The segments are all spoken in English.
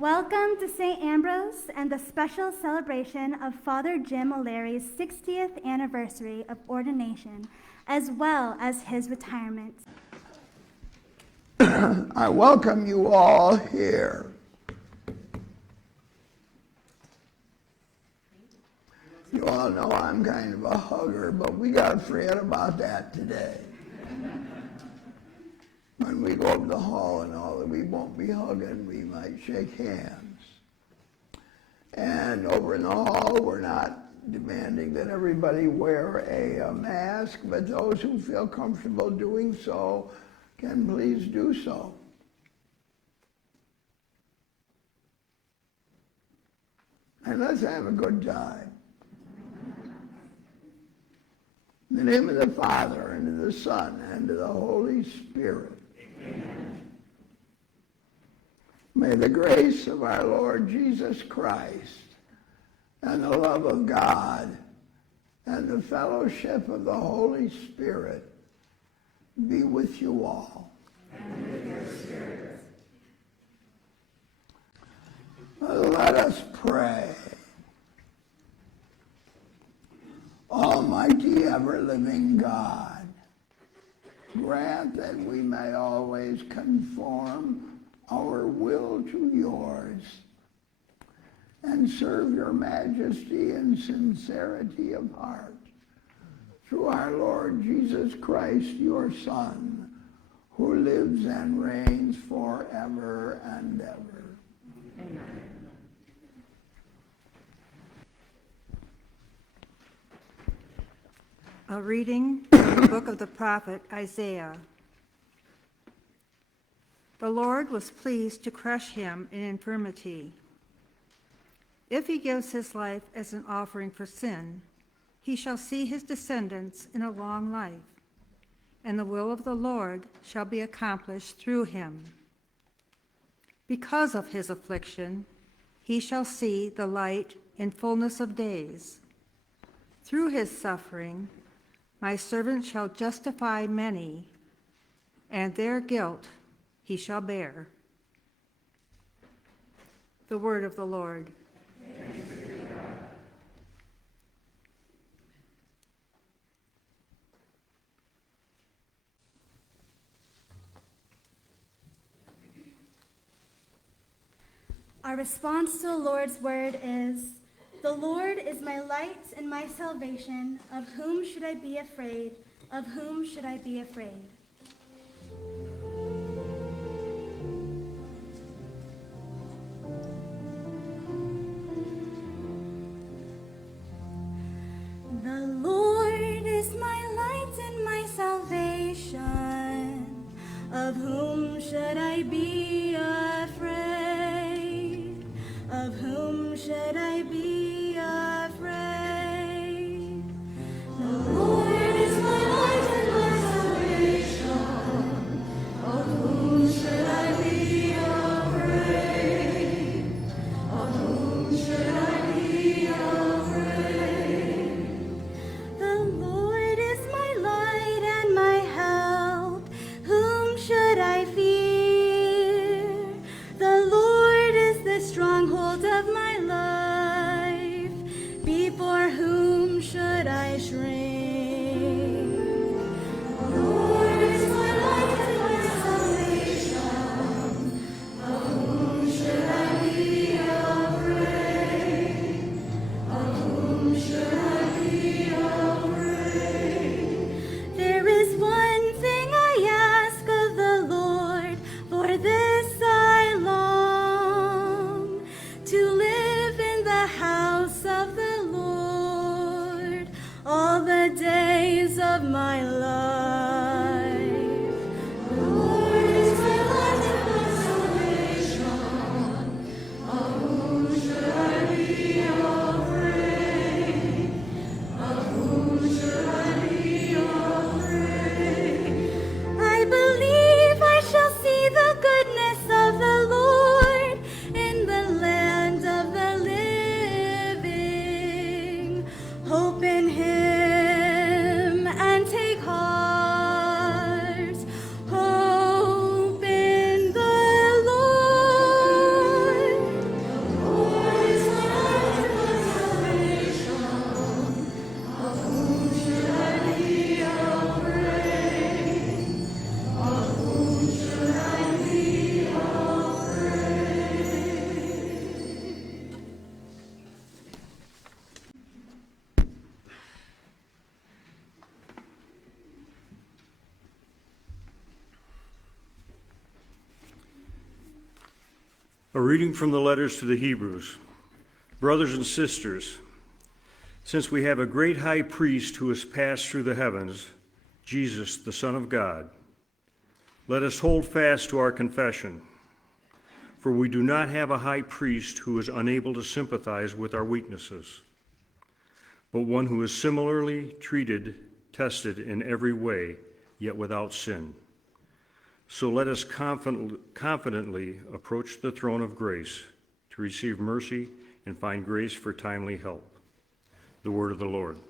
Welcome to St. Ambrose and the special celebration of Father Jim O'Leary's 60th anniversary of ordination, as well as his retirement. I welcome you all here. You all know I'm kind of a hugger, but we got to forget about that today. When we go up the hall and all, we won't be hugging, we might shake hands. And over in the hall, we're not demanding that everybody wear a mask, but those who feel comfortable doing so can please do so. And let's have a good time. In the name of the Father, and of the Son, and of the Holy Spirit. Amen. May the grace of our Lord Jesus Christ, and the love of God, and the fellowship of the Holy Spirit be with you all. And with your spirit. Let us pray. Almighty, ever-living God, grant that we may always conform our will to yours and serve your majesty in sincerity of heart. Through our Lord Jesus Christ, your Son, who lives and reigns forever and ever. Amen. A reading from the book of the prophet Isaiah. The Lord was pleased to crush him in infirmity. If he gives his life as an offering for sin, he shall see his descendants in a long life, and the will of the Lord shall be accomplished through him. Because of his affliction, he shall see the light in fullness of days. Through his suffering, my servant shall justify many, and their guilt he shall bear. The word of the Lord. Thanks be to God. Our response to the Lord's word is, "The Lord is my light and my salvation. Of whom should I be afraid? Of whom should I be afraid?" The Lord is my light and my salvation. Of whom should I be afraid? Of whom should I be afraid? The Lord is my light and my salvation. A reading from the letters to the Hebrews. Brothers and sisters, since we have a great high priest who has passed through the heavens, Jesus, the Son of God, let us hold fast to our confession. For we do not have a high priest who is unable to sympathize with our weaknesses, but one who is similarly tested in every way, yet without sin. So let us confidently approach the throne of grace to receive mercy and find grace for timely help. The word of the Lord.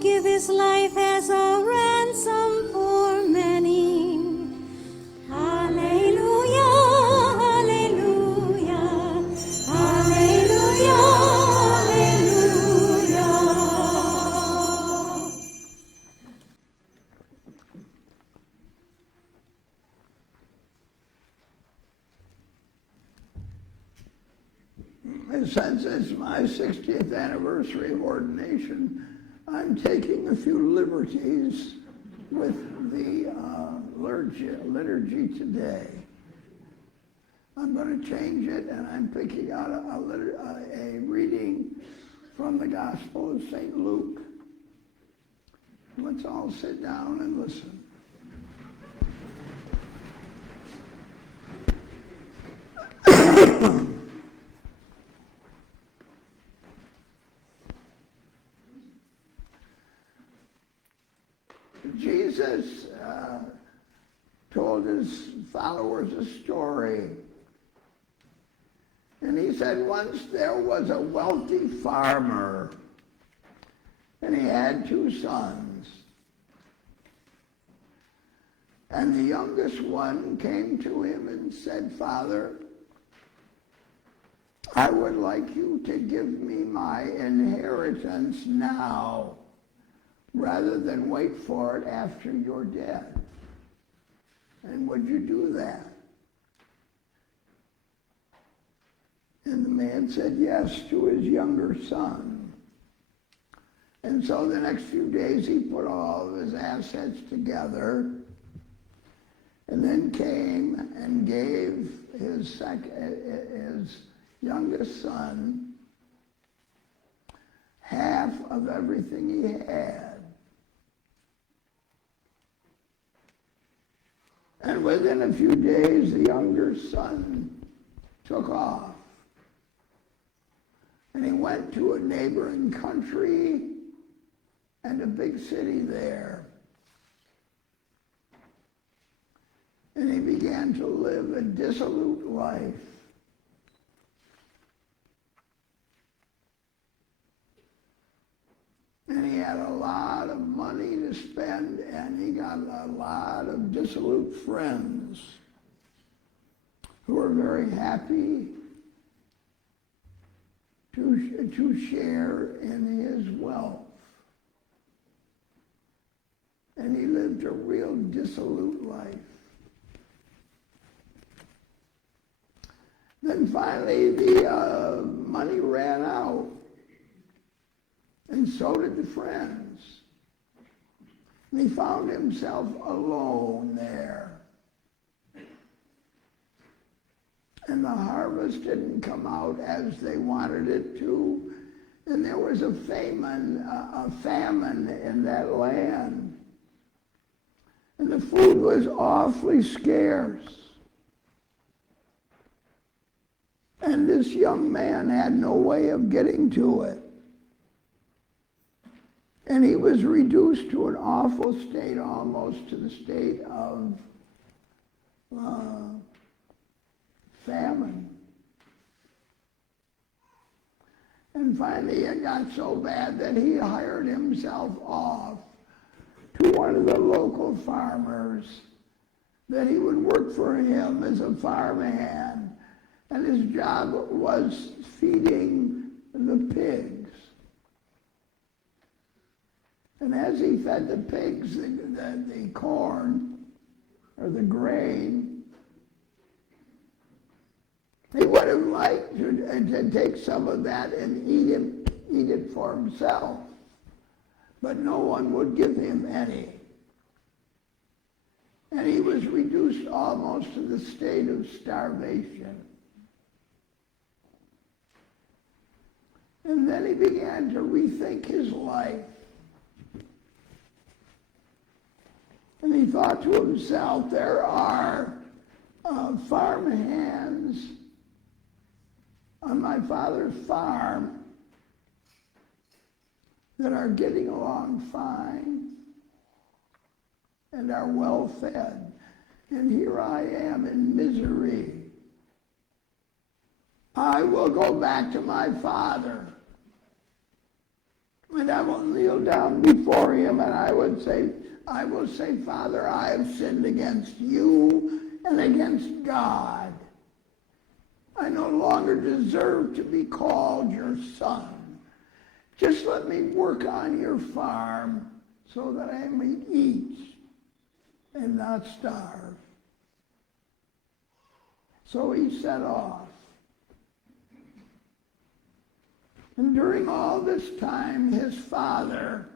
Give his life as a ransom for many. Hallelujah, hallelujah, hallelujah, hallelujah. Since it's my 60th anniversary of ordination, I'm taking a few liberties with the liturgy today. I'm going to change it, and I'm picking out a reading from the Gospel of St. Luke. Let's all sit down and listen. Jesus told his followers a story. And he said, once there was a wealthy farmer, and he had 2 sons. And the youngest one came to him and said, Father, I would like you to give me my inheritance now, rather than wait for it after you're dead. And would you do that? And the man said yes to his younger son. And so the next few days he put all of his assets together and then came and gave his youngest son half of everything he had. And within a few days, the younger son took off. And he went to a neighboring country and a big city there. And he began to live a dissolute life. And he had a lot of money to spend, and he got a lot of dissolute friends who were very happy to share in his wealth. And he lived a real dissolute life. Then finally the money ran out. And so did the friends. And he found himself alone there. And the harvest didn't come out as they wanted it to. And there was a famine in that land. And the food was awfully scarce. And this young man had no way of getting to it. And he was reduced to an awful state, almost to the state of famine. And finally it got so bad that he hired himself off to one of the local farmers, that he would work for him as a farmhand. And his job was feeding the pigs. And as he fed the pigs the corn or the grain, he would have liked to take some of that and eat it for himself. But no one would give him any. And he was reduced almost to the state of starvation. And then he began to rethink his life. And he thought to himself, there are farm hands on my father's farm that are getting along fine and are well fed. And here I am in misery. I will go back to my father. And I will kneel down before him and I will say, Father, I have sinned against you and against God. I no longer deserve to be called your son. Just let me work on your farm so that I may eat and not starve. So he set off. And during all this time, his father,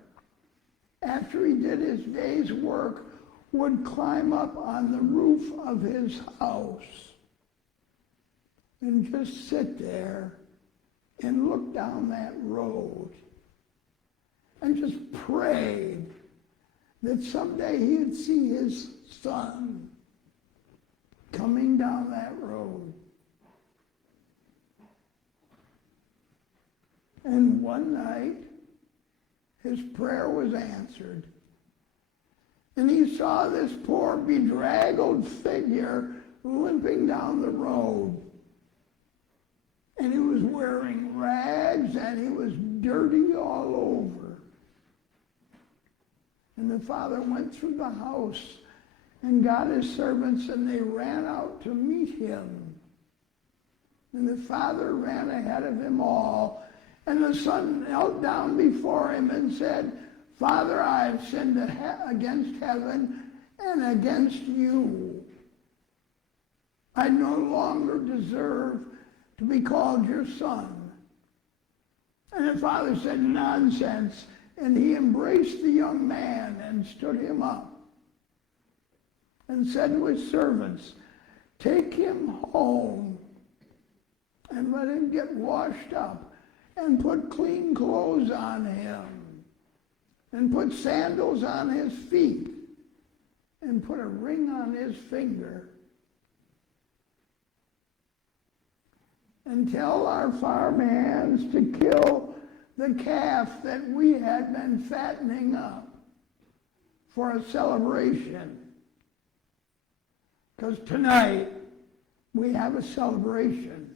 after he did his day's work, would climb up on the roof of his house and just sit there and look down that road and just prayed that someday he'd see his son coming down that road. And one night, his prayer was answered. And he saw this poor bedraggled figure limping down the road. And he was wearing rags and he was dirty all over. And the father went through the house and got his servants and they ran out to meet him. And the father ran ahead of them all. And the son knelt down before him and said, Father, I have sinned against heaven and against you. I no longer deserve to be called your son. And the father said, nonsense. And he embraced the young man and stood him up and said to his servants, take him home and let him get washed up and put clean clothes on him and put sandals on his feet and put a ring on his finger. And tell our farm hands to kill the calf that we had been fattening up for a celebration. Because tonight we have a celebration.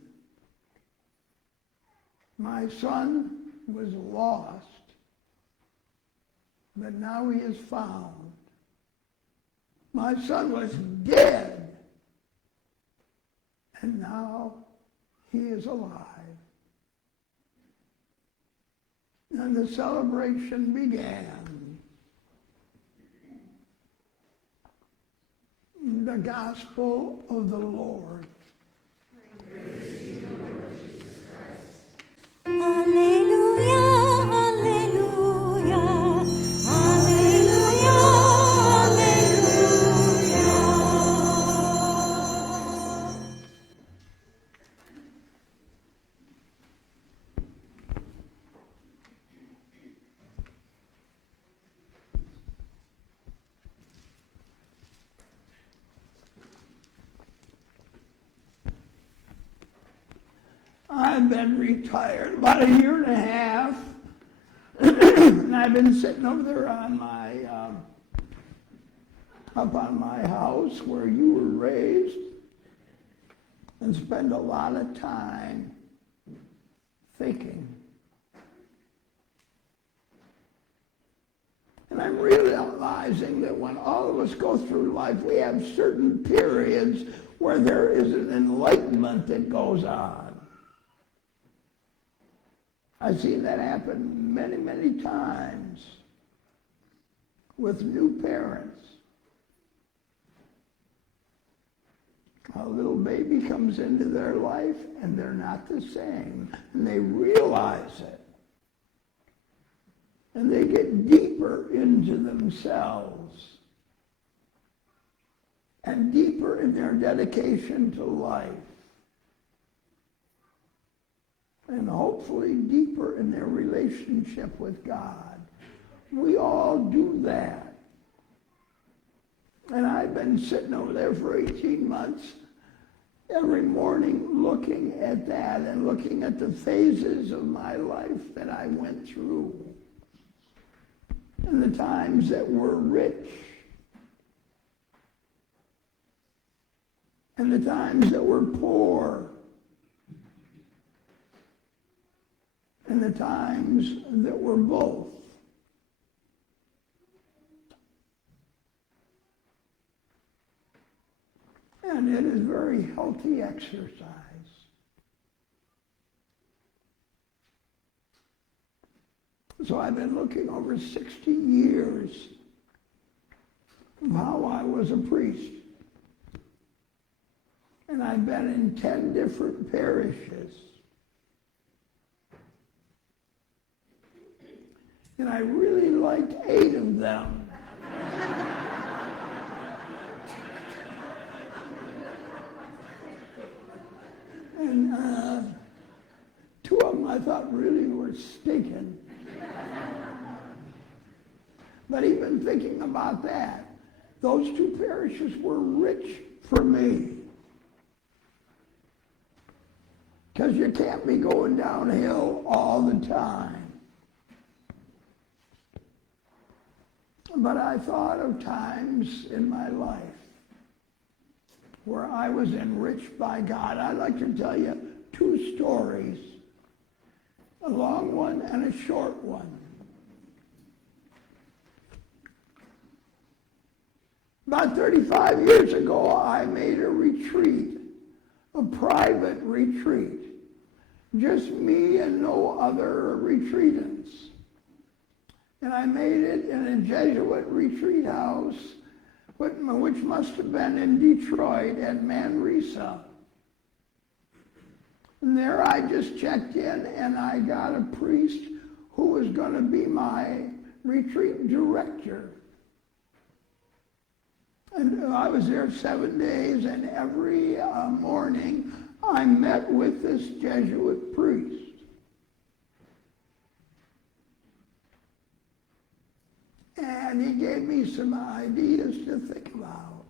My son was lost, but now he is found. My son was dead, and now he is alive. And the celebration began. The gospel of the Lord. Alleluia, alleluia, alleluia, alleluia. I've been retired about a year and a half, and I've been sitting over there on my, up on my house where you were raised, and spend a lot of time thinking. And I'm realizing that when all of us go through life, we have certain periods where there is an enlightenment that goes on. I've seen that happen many, many times. with new parents. A little baby comes into their life and they're not the same, and they realize it. And they get deeper into themselves and deeper in their dedication to life. And hopefully deeper in their relationship with God. We all do that. And I've been sitting over there for 18 months every morning looking at that and looking at the phases of my life that I went through. And the times that were rich. And the times that were poor. And the times that were both. And it is very healthy exercise. So I've been looking over 60 years of how I was a priest. And I've been in 10 different parishes. And I really liked 8 of them. And 2 of them I thought really were stinking. But even thinking about that, those 2 parishes were rich for me. Because you can't be going downhill all the time. But I thought of times in my life where I was enriched by God. I'd like to tell you 2 stories, a long one and a short one. About 35 years ago, I made a retreat, a private retreat, just me and no other retreatants. And I made it in a Jesuit retreat house, which must have been in Detroit at Manresa. And there I just checked in and I got a priest who was going to be my retreat director. And I was there 7 days, and every morning I met with this Jesuit priest. And he gave me some ideas to think about.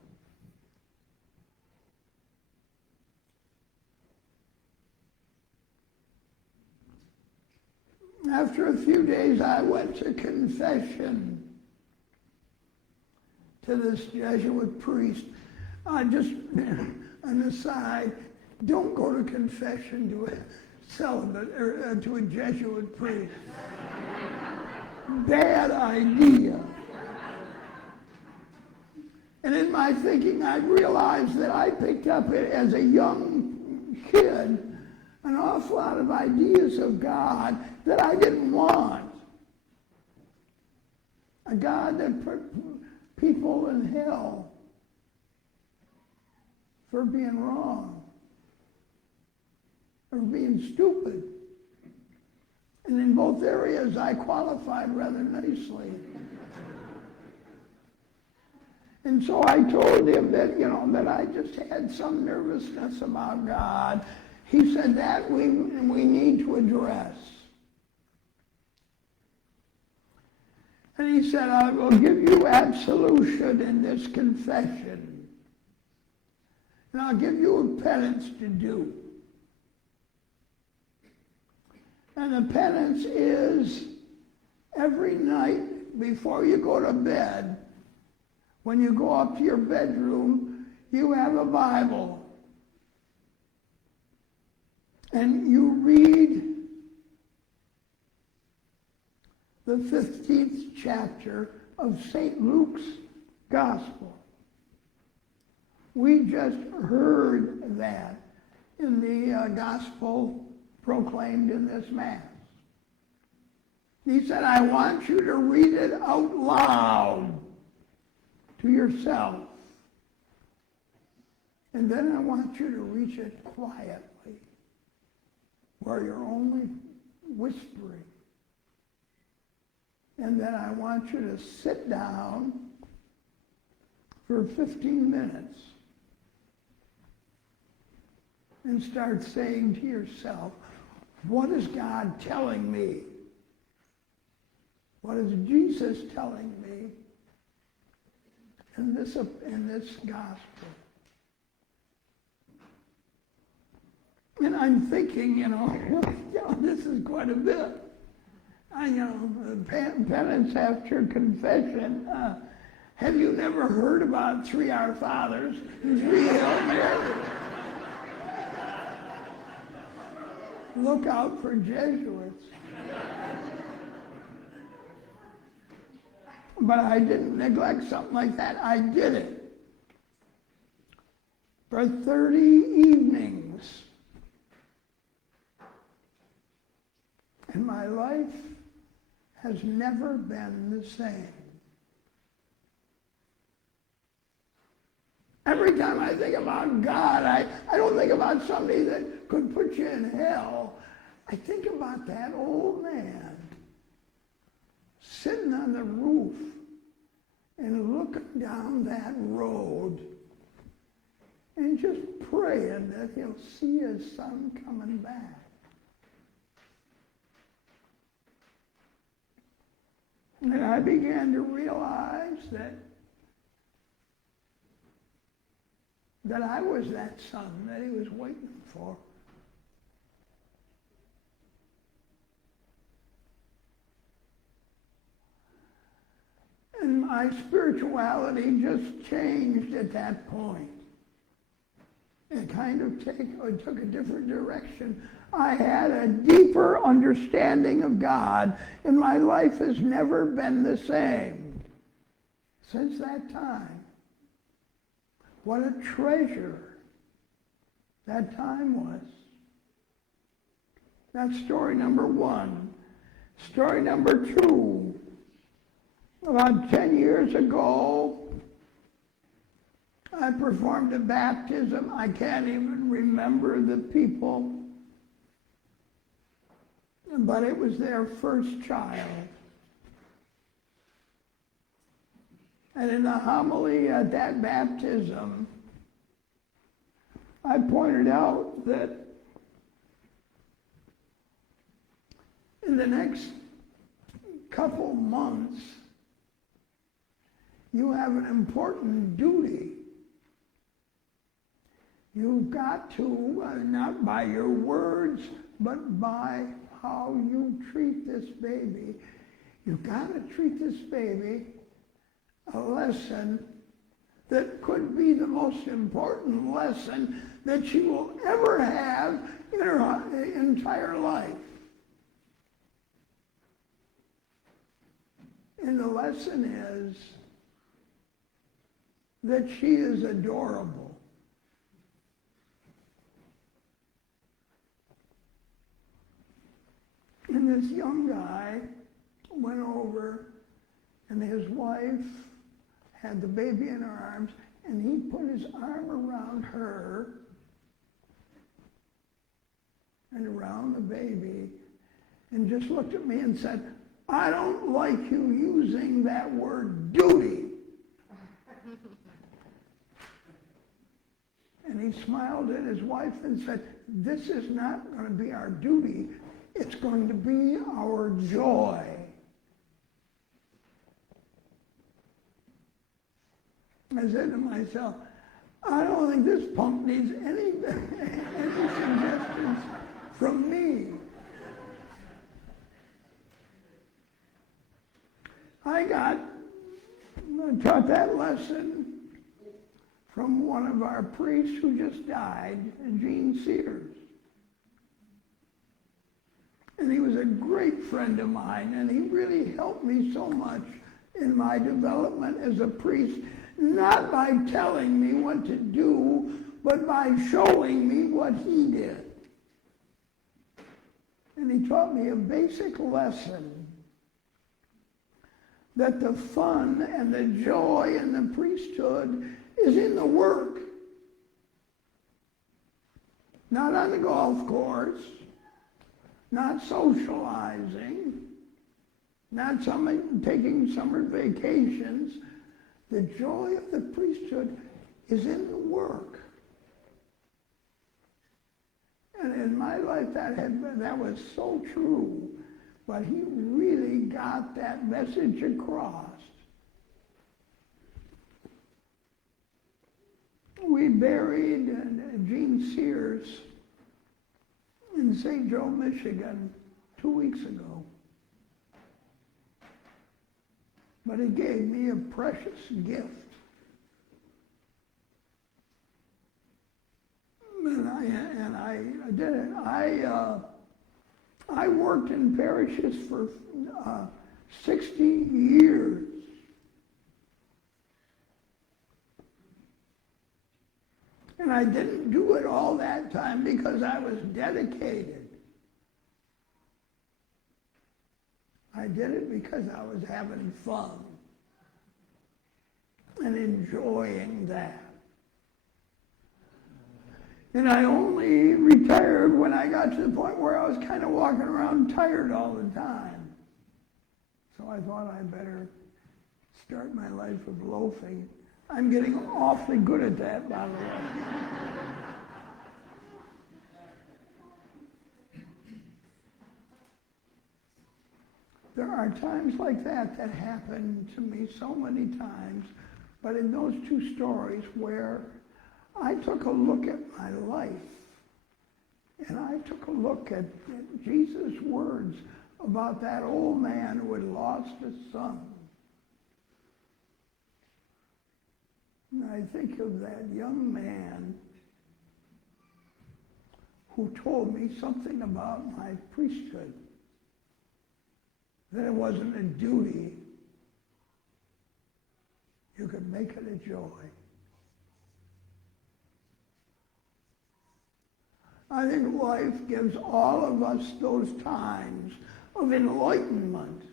After a few days, I went to confession to this Jesuit priest. Just an aside, don't go to confession to a celibate or to a Jesuit priest. Bad idea. And in my thinking, I realized that I picked up as a young kid an awful lot of ideas of God that I didn't want. A God that put people in hell for being wrong or being stupid. And in both areas, I qualified rather nicely. And so I told him that, that I just had some nervousness about God. He said that we need to address. And he said, I will give you absolution in this confession. And I'll give you a penance to do. And the penance is every night before you go to bed, when you go up to your bedroom, you have a Bible. And you read the 15th chapter of St. Luke's Gospel. We just heard that in the Gospel proclaimed in this Mass. He said, I want you to read it out loud to yourself. And then I want you to read it quietly, where you're only whispering. And then I want you to sit down for 15 minutes and start saying to yourself, what is God telling me? What is Jesus telling me in this gospel? And I'm thinking, this is quite a bit. Penance after confession. Have you never heard about 3 Our Fathers and 3 Hail Marys? Look out for Jesuits. But I didn't neglect something like that. I did it for 30 evenings. And my life has never been the same. Every time I think about God, I don't think about somebody that could put you in hell. I think about that old man sitting on the roof and looking down that road and just praying that he'll see his son coming back. And I began to realize that I was that son that he was waiting for. And my spirituality just changed at that point. It kind of took a different direction. I had a deeper understanding of God, and my life has never been the same since that time. What a treasure that time was. That's story number 1. Story number 2. About 10 years ago, I performed a baptism. I can't even remember the people, but it was their first child. And in the homily at that baptism, I pointed out that in the next couple months, you have an important duty. You've got to, not by your words, but by how you treat this baby. You've got to treat this baby a lesson that could be the most important lesson that she will ever have in her entire life. And the lesson is that she is adorable. And this young guy went over, and his wife had the baby in her arms, and he put his arm around her and around the baby and just looked at me and said, I don't like you using that word duty. And he smiled at his wife and said, this is not going to be our duty. It's going to be our joy. I said to myself, I don't think this punk needs any suggestions from me. I taught that lesson from one of our priests who just died, Gene Sears. And he was a great friend of mine, and he really helped me so much in my development as a priest, not by telling me what to do, but by showing me what he did. And he taught me a basic lesson that the fun and the joy in the priesthood is in the work. Not on the golf course, not socializing, not taking summer vacations. The joy of the priesthood is in the work. And in my life, that was so true. But he really got that message across. We buried Gene Sears in St. Joe, Michigan 2 weeks ago. But he gave me a precious gift. And I did it. I worked in parishes for 60 years. And I didn't do it all that time because I was dedicated. I did it because I was having fun and enjoying that. And I only retired when I got to the point where I was kind of walking around tired all the time. So I thought I'd better start my life of loafing. I'm getting awfully good at that, by the way. There are times like that happen to me so many times, but in those two stories where I took a look at my life, and I took a look at Jesus' words about that old man who had lost his son. And I think of that young man who told me something about my priesthood, that it wasn't a duty, you could make it a joy. I think life gives all of us those times of enlightenment.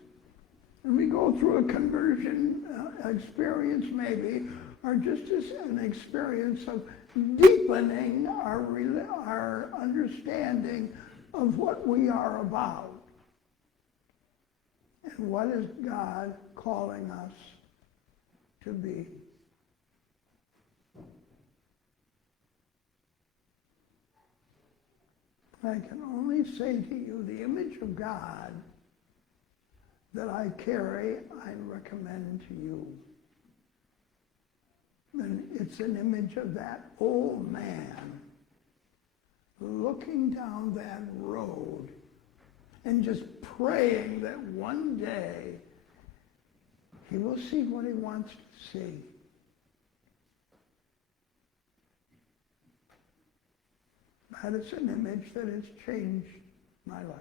And we go through a conversion experience maybe, or just as an experience of deepening our understanding of what we are about. And what is God calling us to be? I can only say to you, the image of God that I carry, I recommend to you. And it's an image of that old man looking down that road and just praying that one day he will see what he wants to see. That is an image that has changed my life.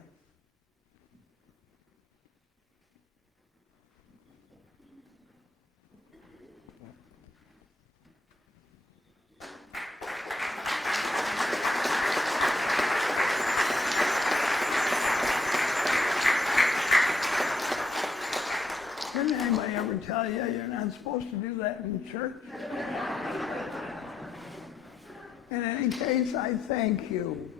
Didn't anybody ever tell you you're not supposed to do that in church? In any case, I thank you.